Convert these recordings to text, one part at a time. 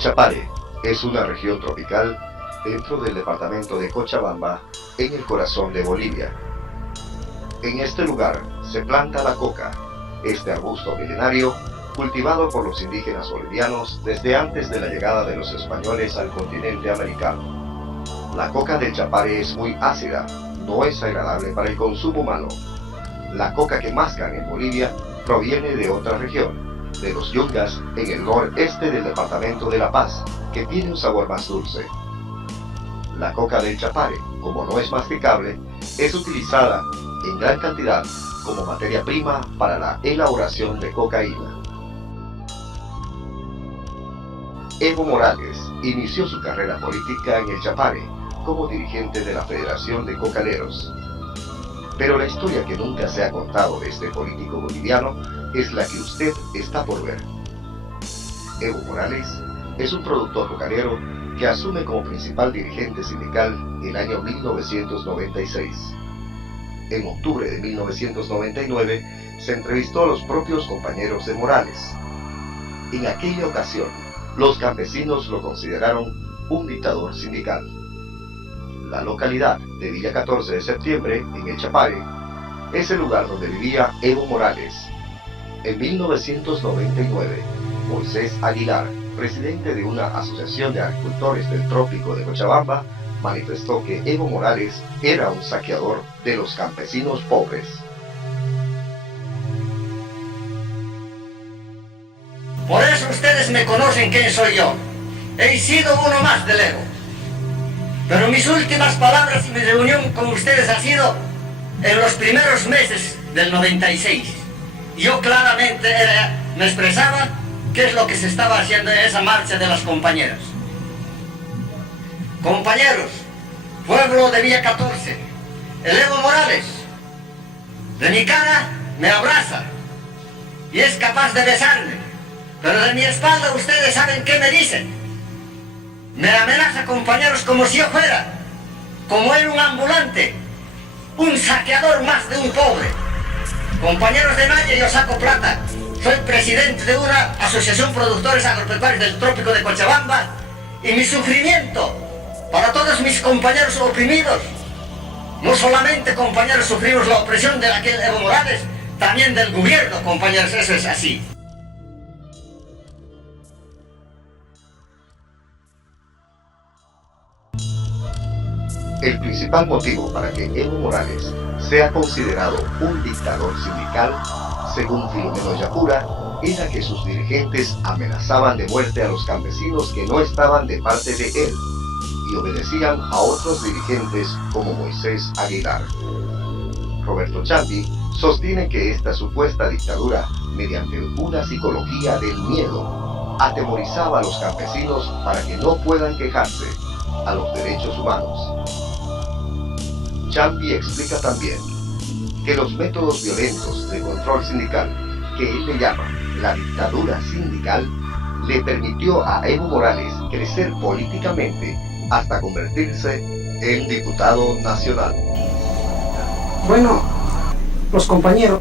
Chapare es una región tropical dentro del departamento de Cochabamba, en el corazón de Bolivia. En este lugar se planta la coca, este arbusto milenario cultivado por los indígenas bolivianos desde antes de la llegada de los españoles al continente americano. La coca del Chapare es muy ácida, no es agradable para el consumo humano. La coca que mascan en Bolivia proviene de otra región, de los Yungas, en el noreste del departamento de La Paz, que tiene un sabor más dulce. La coca del Chapare, como no es masticable, es utilizada en gran cantidad como materia prima para la elaboración de cocaína. Evo Morales inició su carrera política en el Chapare como dirigente de la Federación de Cocaleros. Pero la historia que nunca se ha contado de este político boliviano es la que usted está por ver. Evo Morales es un productor cocalero que asume como principal dirigente sindical el año 1996. En octubre de 1999 se entrevistó a los propios compañeros de Morales. En aquella ocasión, los campesinos lo consideraron un dictador sindical. La localidad de Villa 14 de Septiembre, en el Chapare, es el lugar donde vivía Evo Morales. En 1999, Moisés Aguilar, presidente de una asociación de agricultores del trópico de Cochabamba, manifestó que Evo Morales era un saqueador de los campesinos pobres. Por eso ustedes me conocen quién soy yo. He sido uno más del Evo. Pero mis últimas palabras y mi reunión con ustedes ha sido en los primeros meses del 96. Yo claramente me expresaba qué es lo que se estaba haciendo en esa marcha de las compañeras. Compañeros, pueblo de Villa 14, el Evo Morales, de mi cara me abraza y es capaz de besarme, pero de mi espalda ustedes saben qué me dicen. Me amenaza, compañeros, como si yo fuera, como él, un ambulante, un saqueador más de un pobre. Compañeros de nadie, yo saco plata. Soy presidente de una asociación productores agropecuarios del trópico de Cochabamba y mi sufrimiento para todos mis compañeros oprimidos. No solamente, compañeros, sufrimos la opresión de aquel Evo Morales, también del gobierno, compañeros, eso es así. El principal motivo para que Evo Morales sea considerado un dictador sindical, según Filomeno Yapura, era que sus dirigentes amenazaban de muerte a los campesinos que no estaban de parte de él y obedecían a otros dirigentes como Moisés Aguilar. Roberto Chambi sostiene que esta supuesta dictadura, mediante una psicología del miedo, atemorizaba a los campesinos para que no puedan quejarse a los derechos humanos. Chambi explica también que los métodos violentos de control sindical, que él le llama la dictadura sindical, le permitió a Evo Morales crecer políticamente hasta convertirse en diputado nacional. Bueno, los compañeros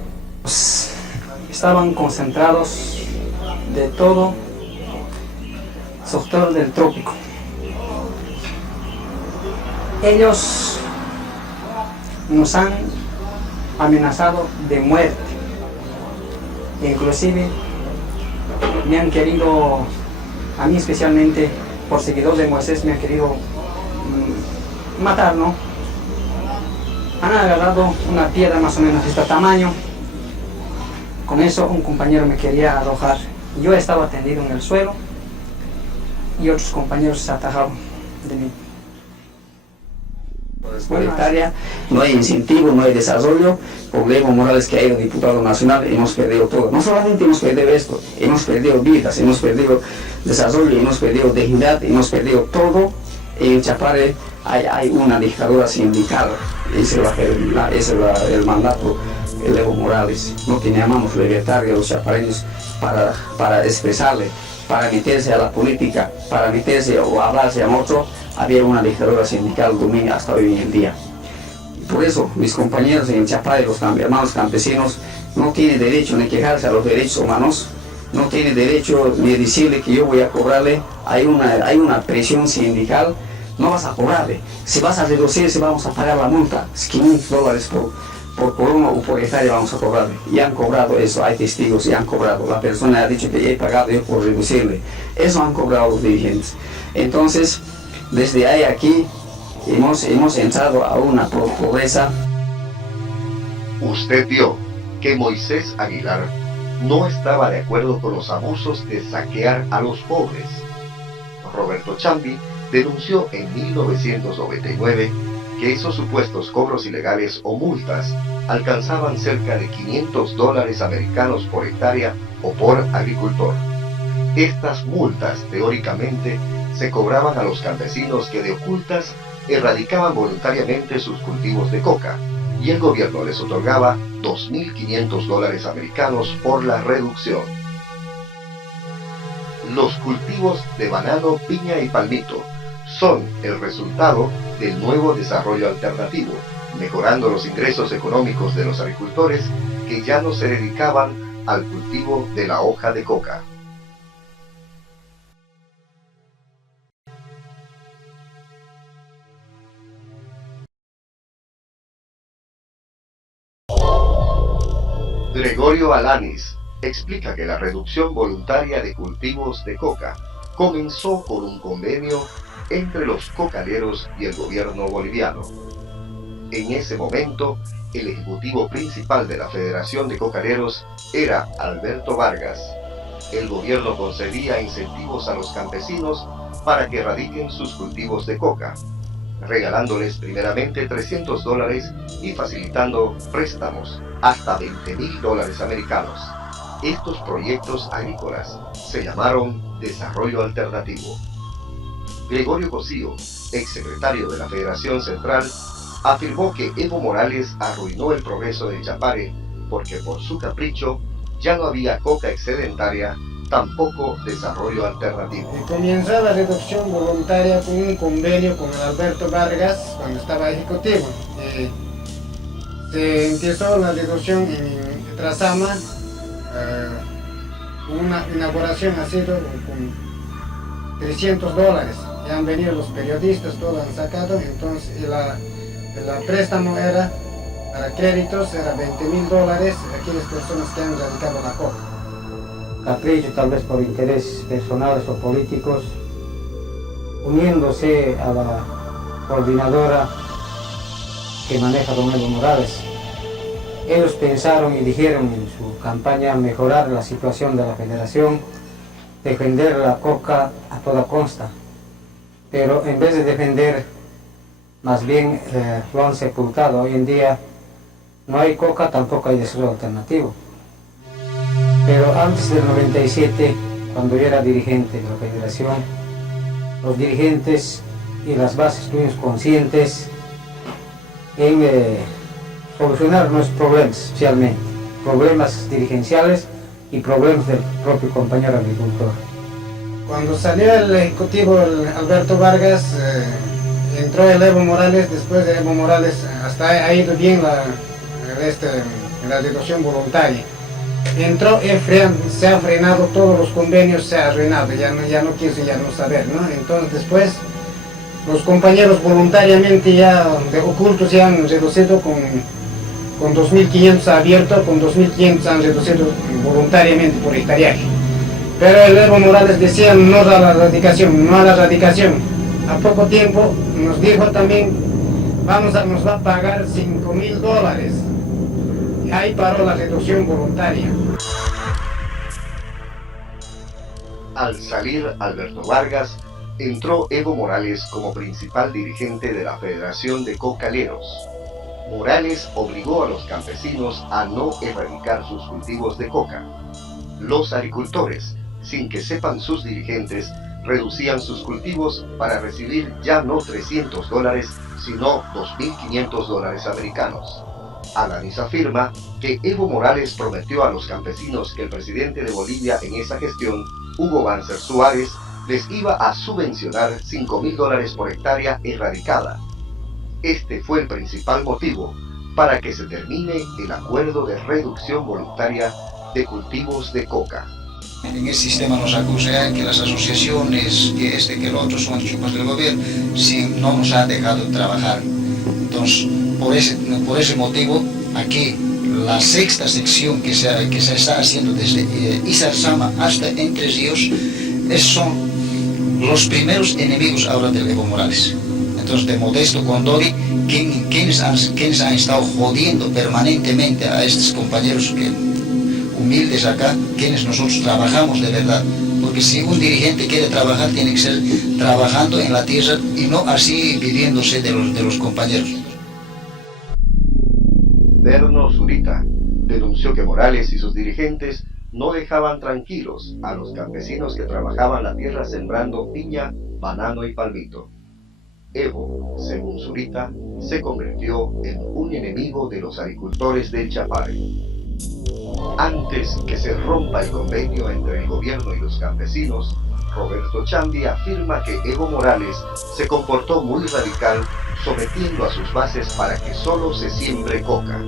estaban concentrados de todo sector del trópico. Ellos nos han amenazado de muerte. Inclusive me han querido, a mí especialmente, por seguidor de Moisés, me han querido matar, ¿no? Han agarrado una piedra más o menos de este tamaño. Con eso un compañero me quería arrojar. Yo estaba tendido en el suelo y otros compañeros se atajaron de mí. Monetaria, no hay incentivo, no hay desarrollo. Por Evo Morales, que ha ido diputado nacional, hemos perdido todo. No solamente hemos perdido esto, hemos perdido vidas, hemos perdido desarrollo, hemos perdido dignidad, hemos perdido todo. En Chapare hay una dictadura sindical. Ese es el mandato de Evo Morales. No teníamos libertad de los chapareños para expresarle, para meterse a la política, para meterse o hablarse a otro. Había una dictadura sindical dominante hasta hoy en día. Por eso, mis compañeros en Chapare, los hermanos campesinos, no tienen derecho ni quejarse a los derechos humanos, no tiene derecho de decirle que yo voy a cobrarle, hay una presión sindical, no vas a cobrarle. Si vas a reducir, si vamos a pagar la multa, es $500 por columna o por hectárea vamos a cobrarle. Y han cobrado eso, hay testigos y han cobrado. La persona ha dicho que he pagado yo por reducirle. Eso han cobrado los dirigentes. Entonces, desde ahí aquí hemos entrado a una pobreza. Usted vio que Moisés Aguilar no estaba de acuerdo con los abusos de saquear a los pobres. Roberto Chambi denunció en 1999 que esos supuestos cobros ilegales o multas alcanzaban cerca de $500 americanos por hectárea o por agricultor. Estas multas, teóricamente, se cobraban a los campesinos que de ocultas erradicaban voluntariamente sus cultivos de coca, y el gobierno les otorgaba $2.500 americanos por la reducción. Los cultivos de banano, piña y palmito son el resultado del nuevo desarrollo alternativo, mejorando los ingresos económicos de los agricultores que ya no se dedicaban al cultivo de la hoja de coca. Gregorio Alanis explica que la reducción voluntaria de cultivos de coca comenzó con un convenio entre los cocaleros y el gobierno boliviano. En ese momento, el ejecutivo principal de la Federación de Cocaleros era Alberto Vargas. El gobierno concedía incentivos a los campesinos para que erradiquen sus cultivos de coca, regalándoles primeramente $300 y facilitando préstamos hasta $20.000 americanos. Estos proyectos agrícolas se llamaron Desarrollo Alternativo. Gregorio Cosío, exsecretario de la Federación Central, afirmó que Evo Morales arruinó el progreso del Chapare porque por su capricho ya no había coca excedentaria, tampoco desarrollo alternativo. Comenzó la reducción voluntaria con un convenio con Alberto Vargas cuando estaba ejecutivo. Se empezó la reducción en Trazama, una inauguración ha sido con $300. Ya han venido los periodistas, todos han sacado, entonces el préstamo era para créditos, era $20.000 a aquellas personas que han radicado la coca. Capricho, tal vez por intereses personales o políticos, uniéndose a la coordinadora que maneja don Evo Morales. Ellos pensaron y dijeron en su campaña mejorar la situación de la federación, defender la coca a toda costa, pero en vez de defender, más bien lo han sepultado. Hoy en día no hay coca, tampoco hay desarrollo alternativo. Pero antes del 97, cuando yo era dirigente de la federación, los dirigentes y las bases estuvimos conscientes en solucionar nuestros problemas, especialmente problemas dirigenciales y problemas del propio compañero agricultor. Cuando salió el ejecutivo Alberto Vargas, entró el Evo Morales. Después de Evo Morales hasta ha ido bien la reducción voluntaria. Entró, se han frenado todos los convenios, se ha arruinado, ya no quiso ya no saber, ¿no? Entonces después los compañeros voluntariamente ya de ocultos ya han reducido con 2.500 abierto, con 2.500 han reducido voluntariamente por hectareaje. Pero el Evo Morales decía no a la erradicación, no a la erradicación. A poco tiempo nos dijo también nos va a pagar $5.000. Y ahí paró la reducción voluntaria. Al salir Alberto Vargas, entró Evo Morales como principal dirigente de la Federación de Cocaleros. Morales obligó a los campesinos a no erradicar sus cultivos de coca. Los agricultores, sin que sepan sus dirigentes, reducían sus cultivos para recibir ya no $300, sino $2.500 americanos. Alanis afirma que Evo Morales prometió a los campesinos que el presidente de Bolivia en esa gestión, Hugo Banzer Suárez, les iba a subvencionar $5.000 por hectárea erradicada. Este fue el principal motivo para que se termine el acuerdo de reducción voluntaria de cultivos de coca. En el sistema nos acusa que las asociaciones, que que el otro son chupas del gobierno, si no nos ha dejado trabajar. Entonces, por ese motivo, aquí la sexta sección que se está haciendo desde Izarzama hasta Entre Ríos son los primeros enemigos ahora del Evo Morales. Entonces, de Modesto Condori, quienes han estado jodiendo permanentemente a estos compañeros humildes acá, quienes nosotros trabajamos de verdad. Porque si un dirigente quiere trabajar, tiene que ser trabajando en la tierra y no así viviéndose de los compañeros. Derno Zurita denunció que Morales y sus dirigentes no dejaban tranquilos a los campesinos que trabajaban la tierra sembrando piña, banano y palmito. Evo, según Zurita, se convirtió en un enemigo de los agricultores del Chapare. Antes que se rompa el convenio entre el gobierno y los campesinos, Roberto Chandi afirma que Evo Morales se comportó muy radical, sometiendo a sus bases para que solo se siembre coca.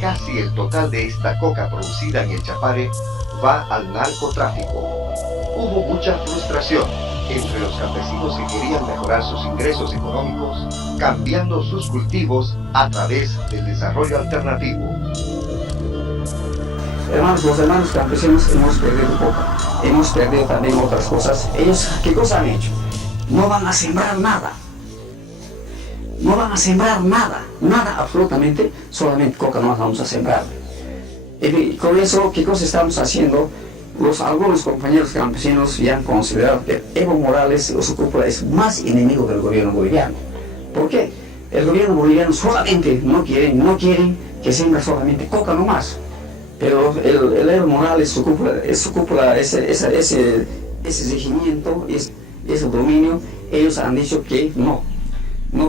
Casi el total de esta coca producida en el Chapare va al narcotráfico. Hubo mucha frustración entre los campesinos que querían mejorar sus ingresos económicos, cambiando sus cultivos a través del desarrollo alternativo. Hermanos, los hermanos campesinos hemos perdido coca, hemos perdido también otras cosas. Ellos, ¿qué cosa han hecho? No van a sembrar nada. No van a sembrar nada, nada absolutamente, solamente coca no vamos a sembrar. Y con eso, ¿qué cosa estamos haciendo? Algunos compañeros campesinos ya han considerado que Evo Morales o su cúpula es más enemigo del gobierno boliviano. ¿Por qué? El gobierno boliviano solamente no quieren que siembra solamente coca nomás. Pero el Evo Morales, su cúpula, ese regimiento, ese dominio, ellos han dicho que no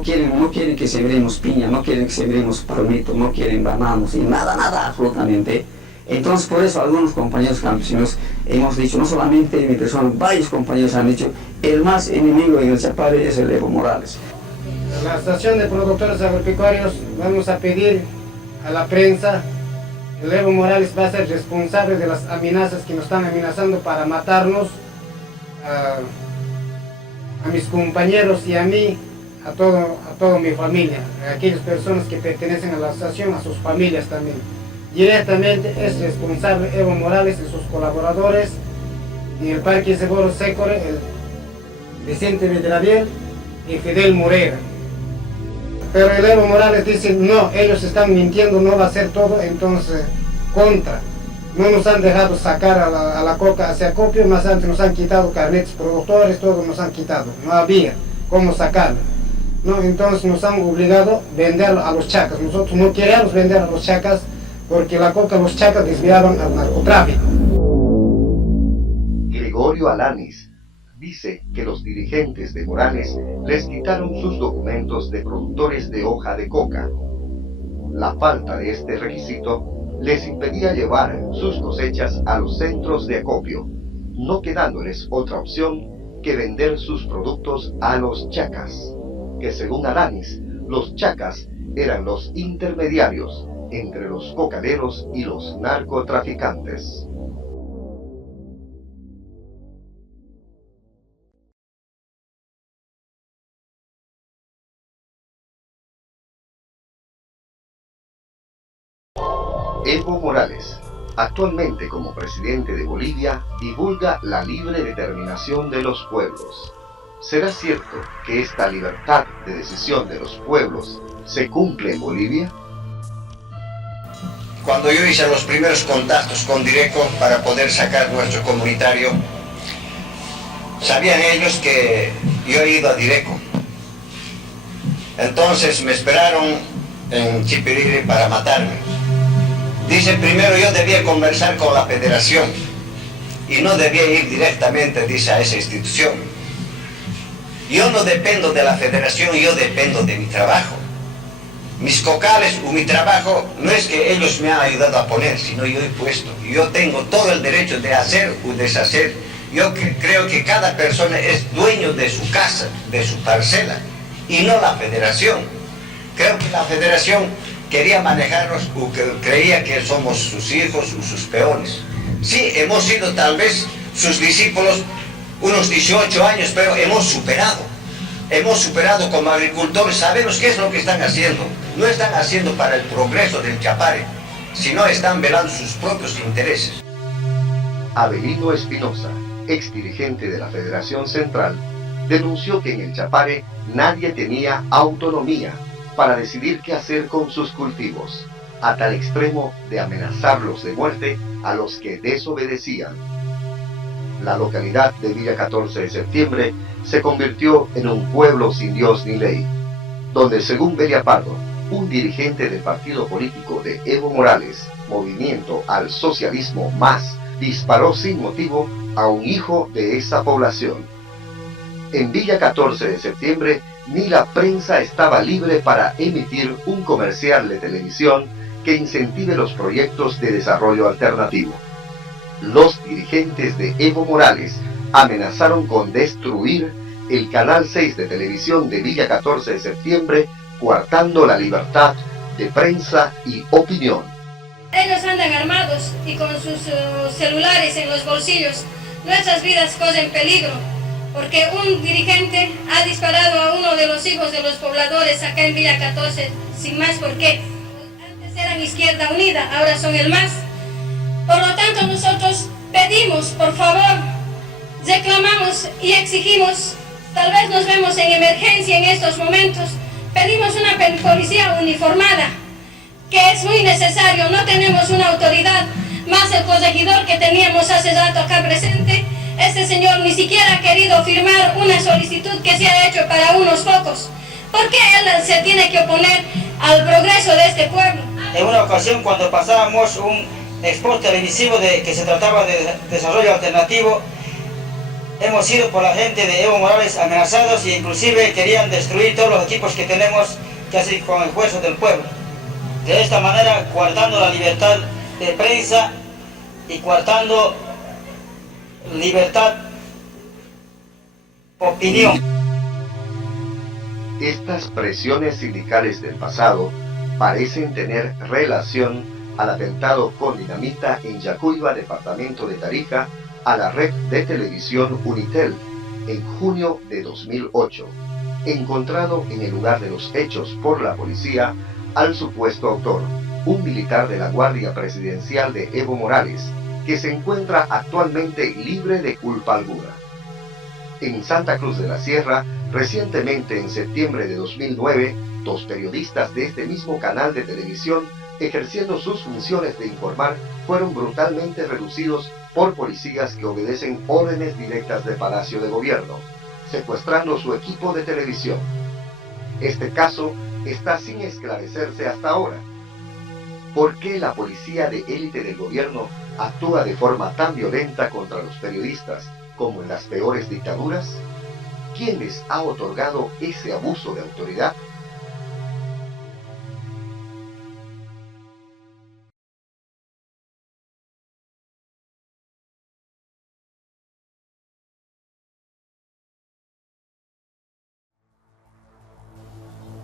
quieren que sembremos piña, no quieren que sembremos palmito, no quieren bananos y nada absolutamente. Entonces, por eso algunos compañeros campesinos hemos dicho, no solamente mi persona, varios compañeros han dicho, el más enemigo en el Chapare es el Evo Morales. La Asociación de Productores Agropecuarios vamos a pedir a la prensa, el Evo Morales va a ser responsable de las amenazas que nos están amenazando para matarnos, a mis compañeros y a mí, a toda mi familia, a aquellas personas que pertenecen a la asociación, a sus familias también. Directamente es responsable Evo Morales y sus colaboradores en el Parque Seguro Sécore, el Vicente Vidraviel y Fidel Moreira. Pero el Evo Morales dice, no, ellos están mintiendo, no va a ser todo, entonces, contra. No nos han dejado sacar a la coca hacia acopio, más antes nos han quitado carnetes productores, todo nos han quitado, no había cómo sacarlo. No, entonces nos han obligado a venderlo a los chacas. Nosotros no queríamos vender a los chacas porque la coca los chacas desviaban al narcotráfico. Gregorio Alanis dice que los dirigentes de Morales les quitaron sus documentos de productores de hoja de coca. La falta de este requisito les impedía llevar sus cosechas a los centros de acopio, no quedándoles otra opción que vender sus productos a los chacas, que según Alanis, los chacas eran los intermediarios entre los cocaderos y los narcotraficantes. Evo Morales, actualmente como presidente de Bolivia, divulga la libre determinación de los pueblos. ¿Será cierto que esta libertad de decisión de los pueblos se cumple en Bolivia? Cuando yo hice los primeros contactos con Direco para poder sacar nuestro comunitario, sabían ellos que yo he ido a Direco. Entonces me esperaron en Chipiriri para matarme. Dice, primero yo debía conversar con la federación y no debía ir directamente, dice, a esa institución. Yo no dependo de la federación, yo dependo de mi trabajo. Mis cocales o mi trabajo no es que ellos me han ayudado a poner, sino yo he puesto. Yo tengo todo el derecho de hacer o deshacer. Yo creo que cada persona es dueño de su casa, de su parcela, y no la federación. Creo que la federación quería manejarnos o que creía que somos sus hijos o sus peones. Sí, hemos sido tal vez sus discípulos unos 18 años, pero hemos superado. Hemos superado como agricultores, sabemos qué es lo que están haciendo. No están haciendo para el progreso del Chapare, sino están velando sus propios intereses. Avelino Espinosa, ex dirigente de la Federación Central, denunció que en el Chapare nadie tenía autonomía para decidir qué hacer con sus cultivos, a tal extremo de amenazarlos de muerte a los que desobedecían. La localidad de Villa 14 de Septiembre se convirtió en un pueblo sin Dios ni ley, donde según Belia Pardo, un dirigente del partido político de Evo Morales, Movimiento al Socialismo Más, disparó sin motivo a un hijo de esa población. En Villa 14 de Septiembre, ni la prensa estaba libre para emitir un comercial de televisión que incentive los proyectos de desarrollo alternativo. Los dirigentes de Evo Morales amenazaron con destruir el Canal 6 de televisión de Villa 14 de Septiembre, coartando la libertad de prensa y opinión. Ellos andan armados y con sus celulares en los bolsillos. Nuestras vidas corren peligro, porque un dirigente ha disparado a uno de los hijos de los pobladores acá en Villa 14, sin más por qué. Antes eran Izquierda Unida, ahora son el MAS. Por lo tanto, nosotros pedimos, por favor, reclamamos y exigimos, tal vez nos vemos en emergencia en estos momentos, pedimos una policía uniformada, que es muy necesario. No tenemos una autoridad, más el corregidor que teníamos hace rato acá presente. Este señor ni siquiera ha querido firmar una solicitud que se ha hecho para unos pocos. ¿Por qué él se tiene que oponer al progreso de este pueblo? En una ocasión, cuando pasábamos un spot televisivo de que se trataba de desarrollo alternativo, hemos sido por la gente de Evo Morales amenazados e inclusive querían destruir todos los equipos que tenemos, casi con el esfuerzo del pueblo. De esta manera, coartando la libertad de prensa y coartando libertad de opinión. Estas presiones sindicales del pasado parecen tener relación al atentado con dinamita en Yacuiba, departamento de Tarija, a la red de televisión Unitel en junio de 2008, encontrado en el lugar de los hechos por la policía al supuesto autor, un militar de la Guardia Presidencial de Evo Morales, que se encuentra actualmente libre de culpa alguna. En Santa Cruz de la Sierra, recientemente en septiembre de 2009, dos periodistas de este mismo canal de televisión, ejerciendo sus funciones de informar, fueron brutalmente reducidos por policías que obedecen órdenes directas de Palacio de Gobierno, secuestrando su equipo de televisión. Este caso está sin esclarecerse hasta ahora. ¿Por qué la policía de élite del gobierno actúa de forma tan violenta contra los periodistas como en las peores dictaduras? ¿Quién les ha otorgado ese abuso de autoridad?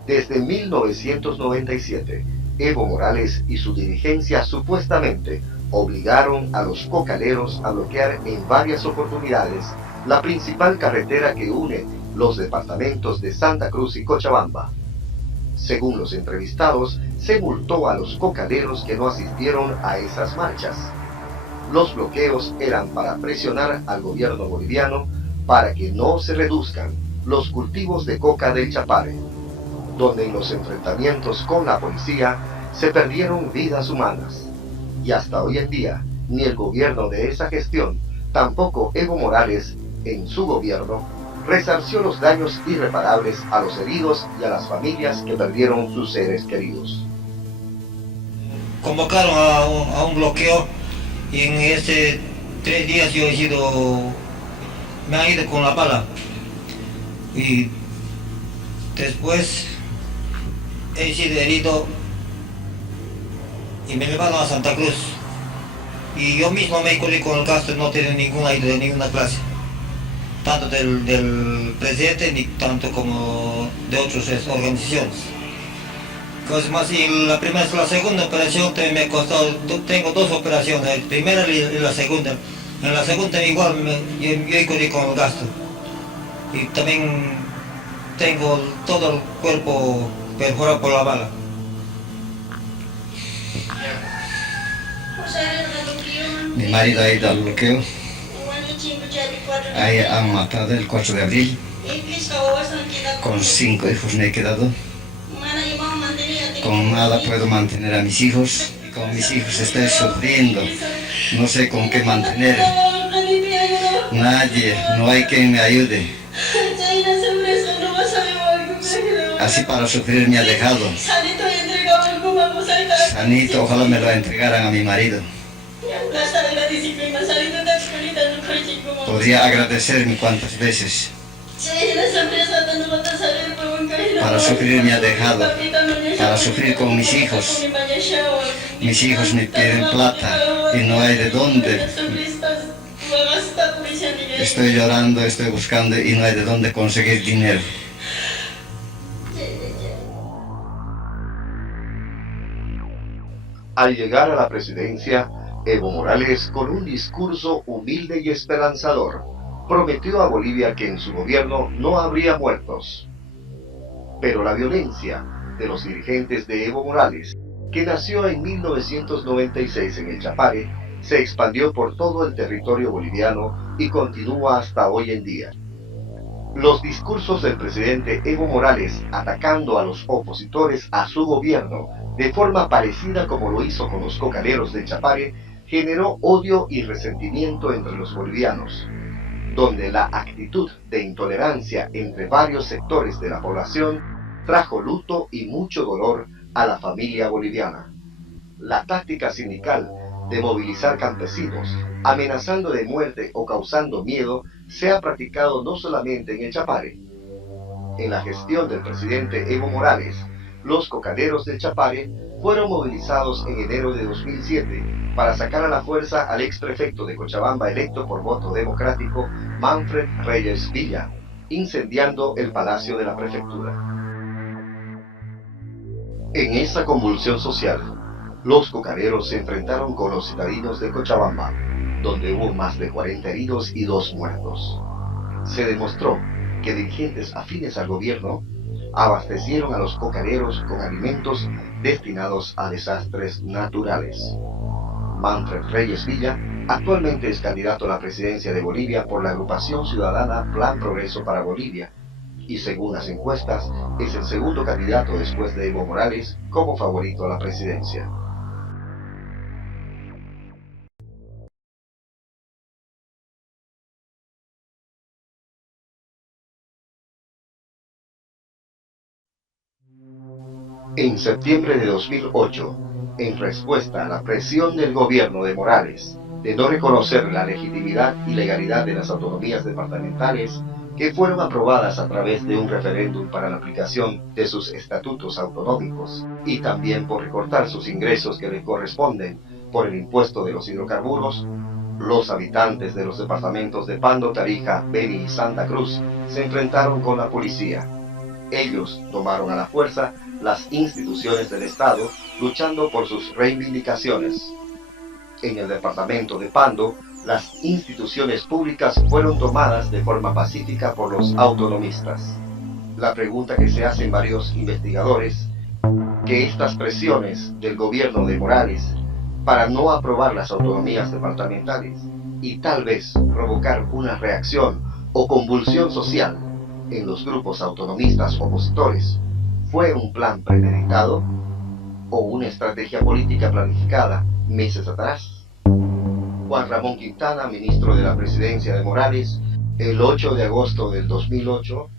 Desde 1997, Evo Morales y su dirigencia supuestamente obligaron a los cocaleros a bloquear en varias oportunidades la principal carretera que une los departamentos de Santa Cruz y Cochabamba. Según los entrevistados, se multó a los cocaleros que no asistieron a esas marchas. Los bloqueos eran para presionar al gobierno boliviano para que no se reduzcan los cultivos de coca del Chapare, donde en los enfrentamientos con la policía se perdieron vidas humanas. Y hasta hoy en día, ni el gobierno de esa gestión, tampoco Evo Morales, en su gobierno, resarció los daños irreparables a los heridos y a las familias que perdieron sus seres queridos. Convocaron a un bloqueo y en este 3 días me han ido con la bala. Y después he sido herido y me llevaron a Santa Cruz. Y yo mismo me corrí con el gasto, no tengo ninguna ayuda de ninguna clase. Tanto del presidente ni tanto como de otras organizaciones. Cosa más, y la primera y la segunda operación me ha costado, tengo 2 operaciones, la primera y la segunda. En la segunda igual yo he con el gasto. Y también tengo todo el cuerpo perforado por la bala. Mi marido ha ido al bloqueo. Ahí han matado el 4 de abril. Con 5 hijos me he quedado. Con nada puedo mantener a mis hijos. Y con mis hijos estoy sufriendo. No sé con qué mantener. Nadie, no hay quien me ayude. Así para sufrir me ha dejado. Sanito, ojalá me lo entregaran a mi marido. Podría agradecerme cuantas veces. Para sufrir me ha dejado. Para sufrir con mis hijos. Mis hijos me piden plata y no hay de dónde. Estoy llorando, estoy buscando y no hay de dónde conseguir dinero. Al llegar a la presidencia, Evo Morales, con un discurso humilde y esperanzador, prometió a Bolivia que en su gobierno no habría muertos. Pero la violencia de los dirigentes de Evo Morales, que nació en 1996 en el Chapare, se expandió por todo el territorio boliviano y continúa hasta hoy en día. Los discursos del presidente Evo Morales atacando a los opositores a su gobierno de forma parecida como lo hizo con los cocaleros del Chapare generó odio y resentimiento entre los bolivianos, donde la actitud de intolerancia entre varios sectores de la población trajo luto y mucho dolor a la familia boliviana. La táctica sindical de movilizar campesinos, amenazando de muerte o causando miedo, se ha practicado no solamente en el Chapare. En la gestión del presidente Evo Morales, los cocaleros del Chapare fueron movilizados en enero de 2007 para sacar a la fuerza al exprefecto de Cochabamba electo por voto democrático, Manfred Reyes Villa, incendiando el palacio de la prefectura. En esa convulsión social, los cocaleros se enfrentaron con los citadinos de Cochabamba, donde hubo más de 40 heridos y 2 muertos. Se demostró que dirigentes afines al gobierno abastecieron a los cocaleros con alimentos destinados a desastres naturales. Manfred Reyes Villa actualmente es candidato a la presidencia de Bolivia por la agrupación ciudadana Plan Progreso para Bolivia, y según las encuestas es el segundo candidato después de Evo Morales como favorito a la presidencia. En septiembre de 2008, en respuesta a la presión del gobierno de Morales de no reconocer la legitimidad y legalidad de las autonomías departamentales que fueron aprobadas a través de un referéndum para la aplicación de sus estatutos autonómicos, y también por recortar sus ingresos que le corresponden por el impuesto de los hidrocarburos, los habitantes de los departamentos de Pando, Tarija, Beni y Santa Cruz se enfrentaron con la policía. Ellos tomaron a la fuerza las instituciones del Estado, luchando por sus reivindicaciones. En el departamento de Pando, las instituciones públicas fueron tomadas de forma pacífica por los autonomistas. La pregunta que se hacen varios investigadores, que estas presiones del gobierno de Morales para no aprobar las autonomías departamentales y tal vez provocar una reacción o convulsión social en los grupos autonomistas opositores, ¿fue un plan premeditado o una estrategia política planificada meses atrás? Juan Ramón Quintana, ministro de la presidencia de Morales, el 8 de agosto del 2008,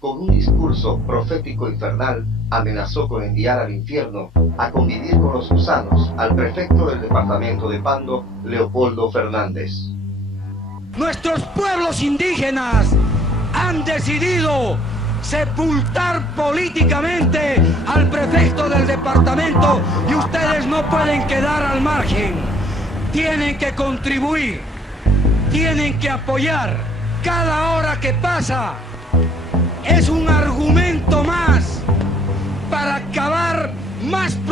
con un discurso profético infernal, amenazó con enviar al infierno a convivir con los gusanos al prefecto del departamento de Pando, Leopoldo Fernández. Nuestros pueblos indígenas han decidido sepultar políticamente al prefecto del departamento y ustedes no pueden quedar al margen. Tienen que contribuir, tienen que apoyar. Cada hora que pasa es un argumento más para acabar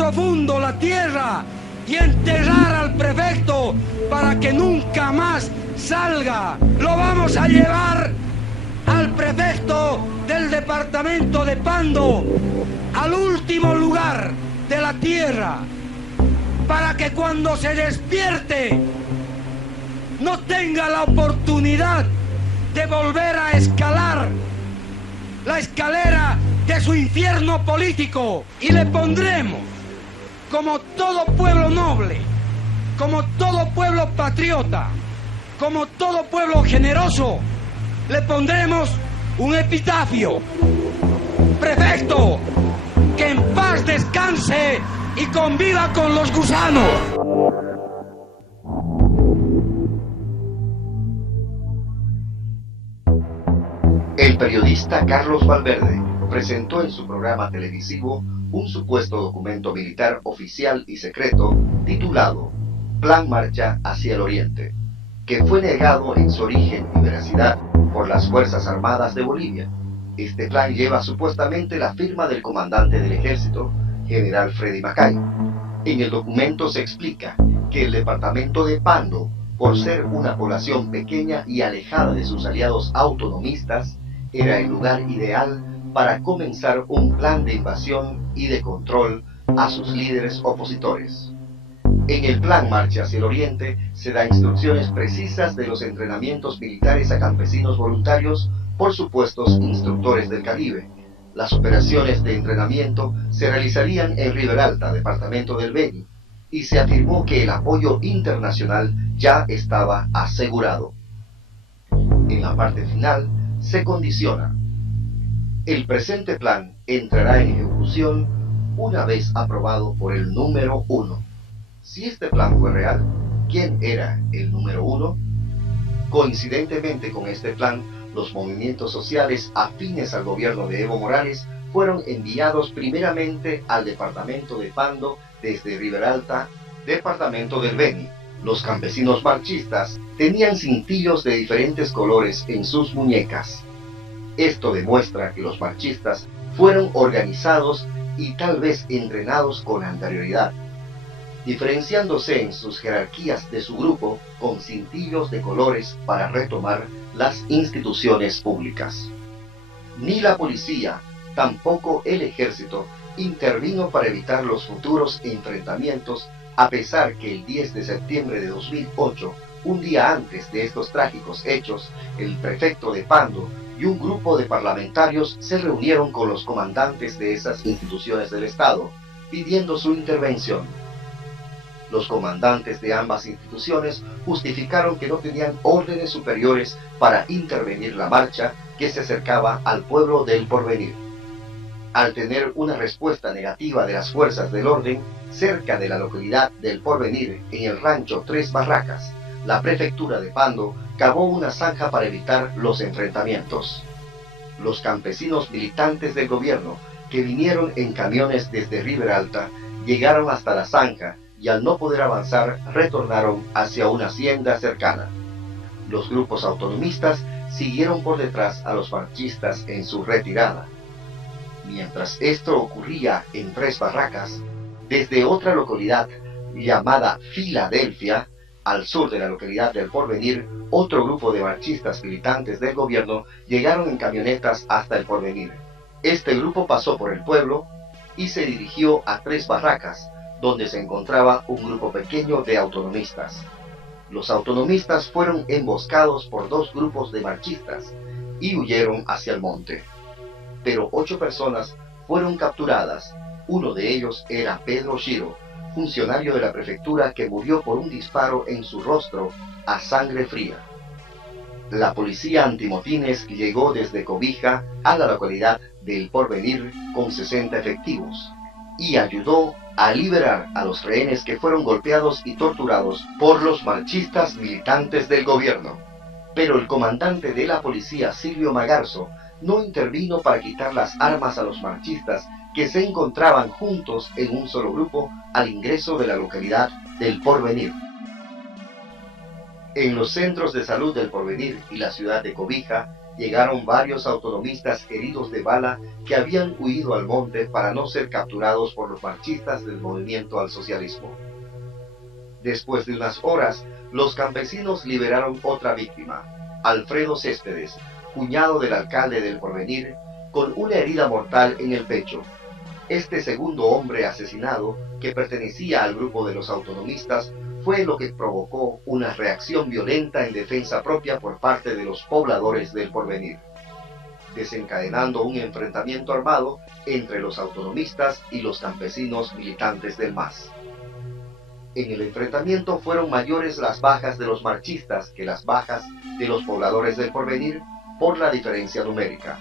profundo la tierra y enterrar al prefecto para que nunca más salga. Lo vamos a llevar al prefecto del departamento de Pando, al último lugar de la tierra, para que cuando se despierte no tenga la oportunidad de volver a escalar la escalera de su infierno político. Y le pondremos, como todo pueblo noble, como todo pueblo patriota, como todo pueblo generoso, le pondremos un epitafio: prefecto, que en paz descanse y conviva con los gusanos. El periodista Carlos Valverde presentó en su programa televisivo un supuesto documento militar oficial y secreto titulado Plan Marcha hacia el Oriente, que fue negado en su origen y veracidad por las Fuerzas Armadas de Bolivia. Este plan lleva supuestamente la firma del comandante del ejército, general Freddy Macay. En el documento se explica que el departamento de Pando, por ser una población pequeña y alejada de sus aliados autonomistas, era el lugar ideal para comenzar un plan de invasión y de control a sus líderes opositores. En el plan Marcha hacia el Oriente se da instrucciones precisas de los entrenamientos militares a campesinos voluntarios por supuestos instructores del Caribe. Las operaciones de entrenamiento se realizarían en Riberalta, departamento del Beni, y se afirmó que el apoyo internacional ya estaba asegurado. En la parte final se condiciona: el presente plan entrará en ejecución una vez aprobado por el número 1. Si este plan fue real, ¿quién era el número 1? Coincidentemente con este plan, los movimientos sociales afines al gobierno de Evo Morales fueron enviados primeramente al departamento de Pando desde Riberalta, departamento del Beni. Los campesinos marchistas tenían cintillos de diferentes colores en sus muñecas. Esto demuestra que los marchistas fueron organizados y tal vez entrenados con anterioridad, diferenciándose en sus jerarquías de su grupo con cintillos de colores para retomar las instituciones públicas. Ni la policía, tampoco el ejército, intervino para evitar los futuros enfrentamientos, a pesar que el 10 de septiembre de 2008, un día antes de estos trágicos hechos, el prefecto de Pando y un grupo de parlamentarios se reunieron con los comandantes de esas instituciones del Estado, pidiendo su intervención. Los comandantes de ambas instituciones justificaron que no tenían órdenes superiores para intervenir la marcha que se acercaba al pueblo del Porvenir. Al tener una respuesta negativa de las fuerzas del orden, cerca de la localidad del Porvenir, en el rancho Tres Barracas, la prefectura de Pando cavó una zanja para evitar los enfrentamientos. Los campesinos militantes del gobierno, que vinieron en camiones desde Riberalta, llegaron hasta la zanja y al no poder avanzar retornaron hacia una hacienda cercana. Los grupos autonomistas siguieron por detrás a los marchistas en su retirada. Mientras esto ocurría en Tres Barracas, desde otra localidad llamada Filadelfia, al sur de la localidad del Porvenir, otro grupo de marchistas militantes del gobierno llegaron en camionetas hasta el Porvenir. Este grupo pasó por el pueblo y se dirigió a Tres Barracas, donde se encontraba un grupo pequeño de autonomistas. Los autonomistas fueron emboscados por dos grupos de marchistas y huyeron hacia el monte. Pero 8 personas fueron capturadas. Uno de ellos era Pedro Shiro, funcionario de la prefectura, que murió por un disparo en su rostro a sangre fría. La policía antimotines llegó desde Cobija a la localidad del Porvenir con 60 efectivos y ayudó a liberar a los rehenes que fueron golpeados y torturados por los marchistas militantes del gobierno. Pero el comandante de la policía, Silvio Magarzo, no intervino para quitar las armas a los marchistas que se encontraban juntos en un solo grupo al ingreso de la localidad del Porvenir. En los centros de salud del Porvenir y la ciudad de Cobija llegaron varios autonomistas heridos de bala que habían huido al monte para no ser capturados por los marchistas del movimiento al socialismo. Después de unas horas, los campesinos liberaron otra víctima, Alfredo Céspedes, cuñado del alcalde del Porvenir, con una herida mortal en el pecho. Este segundo hombre asesinado, que pertenecía al grupo de los autonomistas, fue lo que provocó una reacción violenta en defensa propia por parte de los pobladores del Porvenir, desencadenando un enfrentamiento armado entre los autonomistas y los campesinos militantes del MAS. En el enfrentamiento fueron mayores las bajas de los marchistas que las bajas de los pobladores del Porvenir por la diferencia numérica.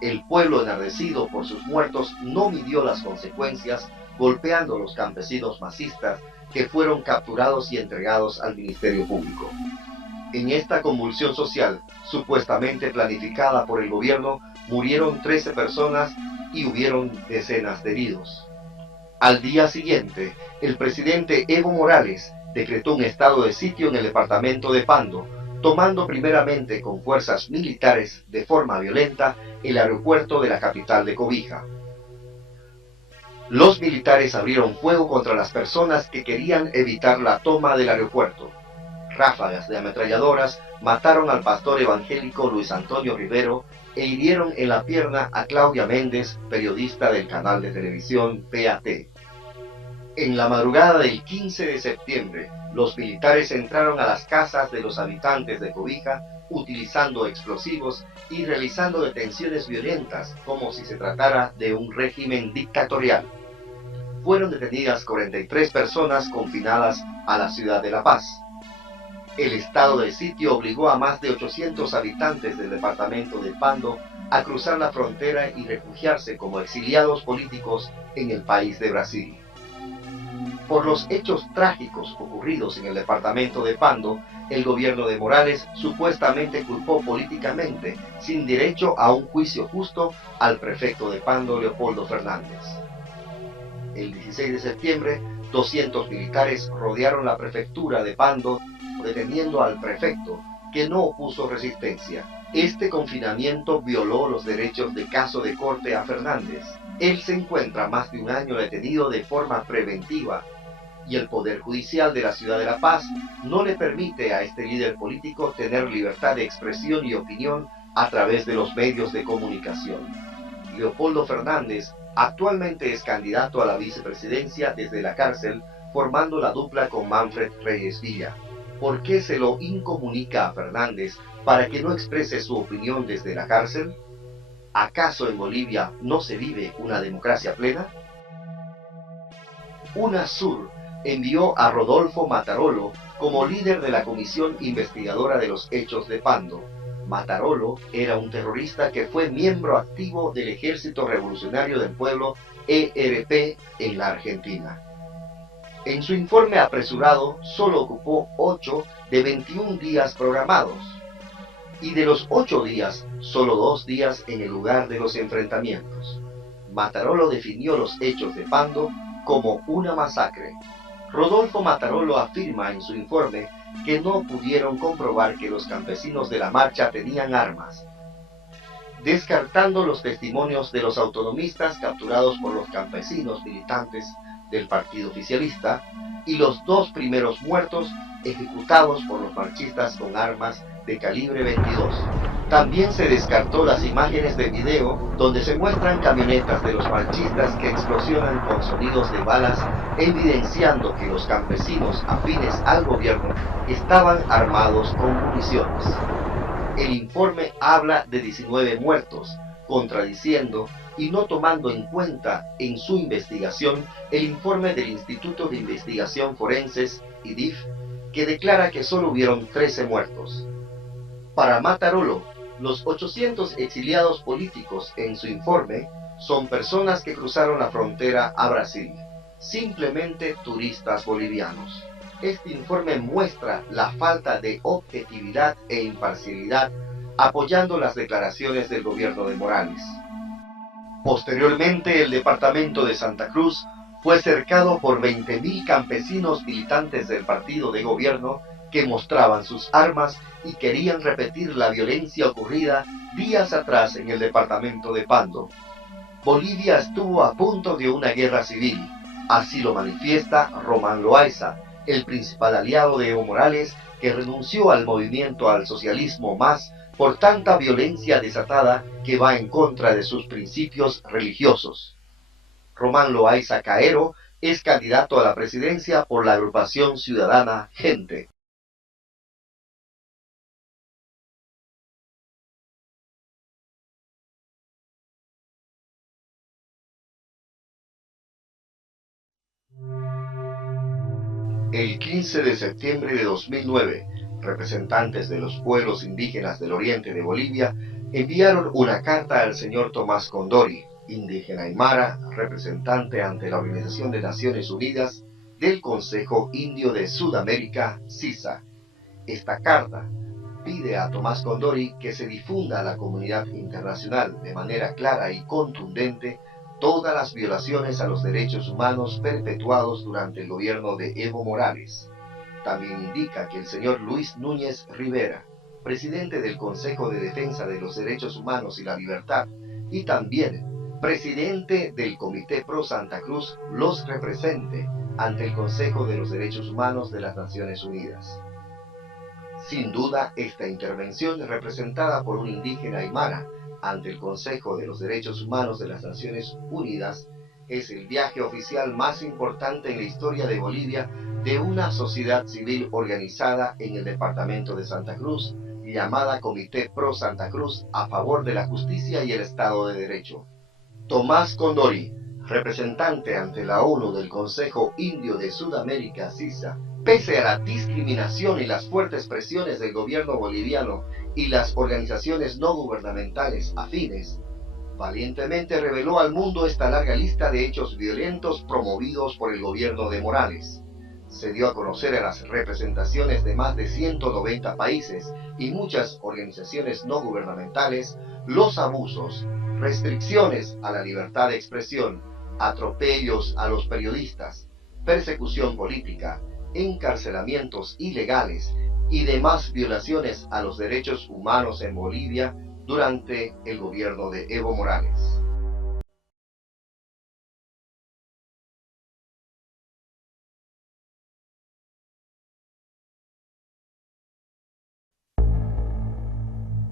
El pueblo enardecido por sus muertos no midió las consecuencias, golpeando a los campesinos masistas que fueron capturados y entregados al Ministerio Público. En esta convulsión social, supuestamente planificada por el gobierno, murieron 13 personas y hubieron decenas de heridos. Al día siguiente, el presidente Evo Morales decretó un estado de sitio en el departamento de Pando, tomando primeramente con fuerzas militares de forma violenta el aeropuerto de la capital de Cobija. Los militares abrieron fuego contra las personas que querían evitar la toma del aeropuerto. Ráfagas de ametralladoras mataron al pastor evangélico Luis Antonio Rivero e hirieron en la pierna a Claudia Méndez, periodista del canal de televisión PAT. En la madrugada del 15 de septiembre, los militares entraron a las casas de los habitantes de Cobija utilizando explosivos y realizando detenciones violentas como si se tratara de un régimen dictatorial. Fueron detenidas 43 personas confinadas a la ciudad de La Paz. El estado de sitio obligó a más de 800 habitantes del departamento de Pando a cruzar la frontera y refugiarse como exiliados políticos en el país de Brasil. Por los hechos trágicos ocurridos en el departamento de Pando, el gobierno de Morales supuestamente culpó políticamente, sin derecho a un juicio justo, al prefecto de Pando, Leopoldo Fernández. El 16 de septiembre, 200 militares rodearon la prefectura de Pando, deteniendo al prefecto, que no opuso resistencia. Este confinamiento violó los derechos de caso de corte a Fernández. Él se encuentra más de un año detenido de forma preventiva, y el Poder Judicial de la ciudad de La Paz no le permite a este líder político tener libertad de expresión y opinión a través de los medios de comunicación. Leopoldo Fernández actualmente es candidato a la vicepresidencia desde la cárcel, formando la dupla con Manfred Reyes Villa. ¿Por qué se lo incomunica a Fernández para que no exprese su opinión desde la cárcel? ¿Acaso en Bolivia no se vive una democracia plena? UNASUR envió a Rodolfo Matarolo como líder de la comisión investigadora de los hechos de Pando. Matarolo era un terrorista que fue miembro activo del Ejército Revolucionario del Pueblo, ERP, en la Argentina. En su informe apresurado solo ocupó 8 de 21 días programados, y de los 8 días, solo 2 días en el lugar de los enfrentamientos. Matarolo definió los hechos de Pando como una masacre. Rodolfo Matarolo afirma en su informe que no pudieron comprobar que los campesinos de la marcha tenían armas, descartando los testimonios de los autonomistas capturados por los campesinos militantes del partido oficialista y los 2 primeros muertos ejecutados por los marchistas con armas de calibre 22. También se descartó las imágenes de video donde se muestran camionetas de los marchistas que explosionan con sonidos de balas, evidenciando que los campesinos afines al gobierno estaban armados con municiones. El informe habla de 19 muertos, contradiciendo y no tomando en cuenta en su investigación el informe del Instituto de Investigación Forenses, IDIF, que declara que solo hubieron 13 muertos. Para Matarolo, los 800 exiliados políticos en su informe son personas que cruzaron la frontera a Brasil, simplemente turistas bolivianos. Este informe muestra la falta de objetividad e imparcialidad, apoyando las declaraciones del gobierno de Morales. Posteriormente, el departamento de Santa Cruz fue cercado por 20.000 campesinos militantes del partido de gobierno que mostraban sus armas y querían repetir la violencia ocurrida días atrás en el departamento de Pando. Bolivia estuvo a punto de una guerra civil, así lo manifiesta Román Loaiza, el principal aliado de Evo Morales, que renunció al movimiento al socialismo más por tanta violencia desatada que va en contra de sus principios religiosos. Román Loaiza Caero es candidato a la presidencia por la agrupación ciudadana Gente. El 15 de septiembre de 2009, representantes de los pueblos indígenas del oriente de Bolivia enviaron una carta al señor Tomás Condori, indígena aymara, representante ante la Organización de Naciones Unidas del Consejo Indio de Sudamérica, CISA. Esta carta pide a Tomás Condori que se difunda a la comunidad internacional de manera clara y contundente todas las violaciones a los derechos humanos perpetuados durante el gobierno de Evo Morales. También indica que el señor Luis Núñez Rivera, presidente del Consejo de Defensa de los Derechos Humanos y la Libertad, y también presidente del Comité Pro Santa Cruz, los represente ante el Consejo de los Derechos Humanos de las Naciones Unidas. Sin duda, esta intervención representada por un indígena aymara ante el Consejo de los Derechos Humanos de las Naciones Unidas es el viaje oficial más importante en la historia de Bolivia de una sociedad civil organizada en el departamento de Santa Cruz, llamada Comité Pro Santa Cruz a favor de la justicia y el Estado de Derecho. Tomás Condori, representante ante la ONU del Consejo Indio de Sudamérica, CISA, pese a la discriminación y las fuertes presiones del gobierno boliviano y las organizaciones no gubernamentales afines, valientemente reveló al mundo esta larga lista de hechos violentos promovidos por el gobierno de Morales. Se dio a conocer a las representaciones de más de 190 países y muchas organizaciones no gubernamentales los abusos, restricciones a la libertad de expresión, atropellos a los periodistas, persecución política, encarcelamientos ilegales y demás violaciones a los derechos humanos en Bolivia durante el gobierno de Evo Morales.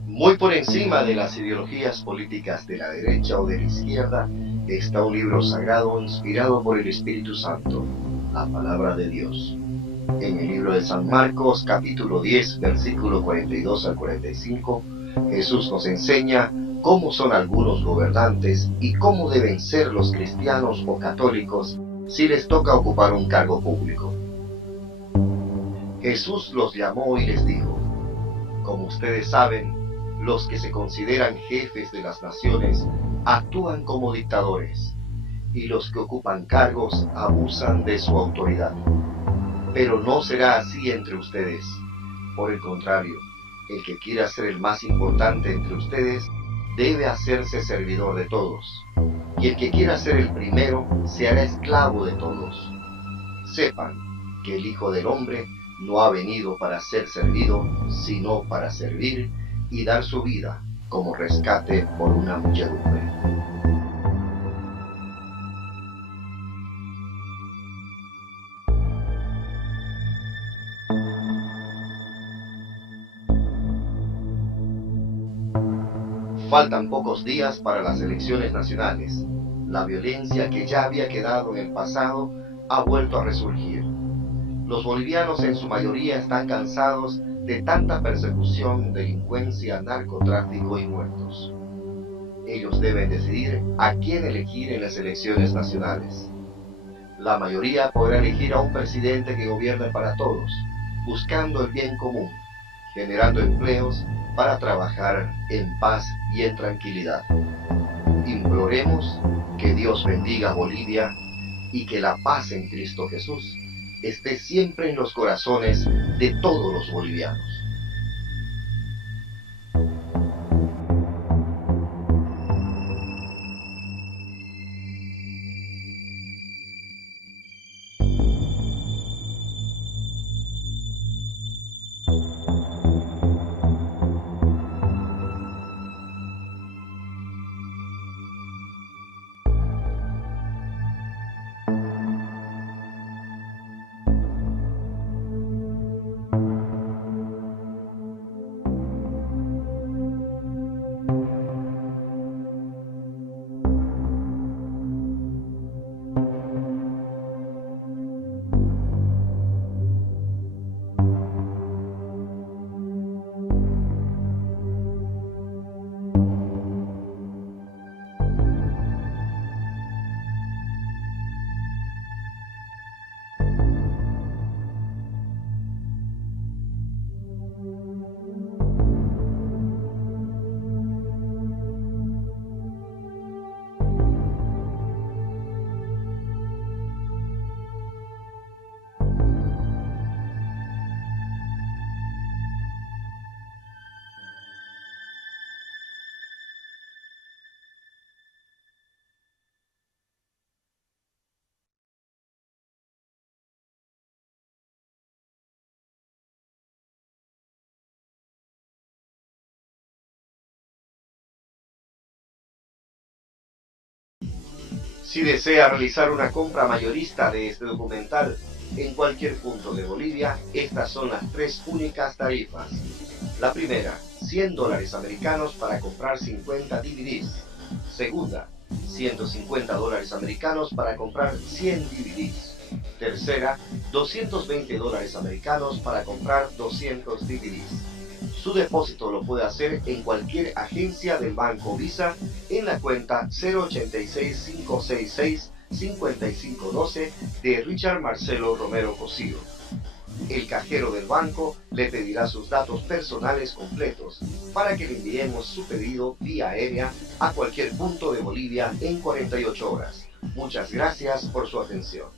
Muy por encima de las ideologías políticas de la derecha o de la izquierda está un libro sagrado inspirado por el Espíritu Santo, la Palabra de Dios. En el libro de San Marcos, capítulo 10, versículo 42 al 45, Jesús nos enseña cómo son algunos gobernantes y cómo deben ser los cristianos o católicos si les toca ocupar un cargo público. Jesús los llamó y les dijo: como ustedes saben, los que se consideran jefes de las naciones actúan como dictadores, y los que ocupan cargos abusan de su autoridad. Pero no será así entre ustedes. Por el contrario, el que quiera ser el más importante entre ustedes debe hacerse servidor de todos, y el que quiera ser el primero se hará esclavo de todos. Sepan que el Hijo del Hombre no ha venido para ser servido, sino para servir y dar su vida como rescate por una muchedumbre. Faltan pocos días para las elecciones nacionales. La violencia que ya había quedado en el pasado ha vuelto a resurgir. Los bolivianos en su mayoría están cansados de tanta persecución, delincuencia, narcotráfico y muertos. Ellos deben decidir a quién elegir en las elecciones nacionales. La mayoría podrá elegir a un presidente que gobierne para todos, buscando el bien común, generando empleos para trabajar en paz y en tranquilidad. Imploremos que Dios bendiga a Bolivia y que la paz en Cristo Jesús esté siempre en los corazones de todos los bolivianos. Si desea realizar una compra mayorista de este documental en cualquier punto de Bolivia, estas son las 3 únicas tarifas. La primera, $100 americanos para comprar 50 DVDs. Segunda, $150 americanos para comprar 100 DVDs. Tercera, $220 americanos para comprar 200 DVDs. Su depósito lo puede hacer en cualquier agencia del Banco Visa en la cuenta 086-566-5512 de Richard Marcelo Romero Cosío. El cajero del banco le pedirá sus datos personales completos para que le enviemos su pedido vía aérea a cualquier punto de Bolivia en 48 horas. Muchas gracias por su atención.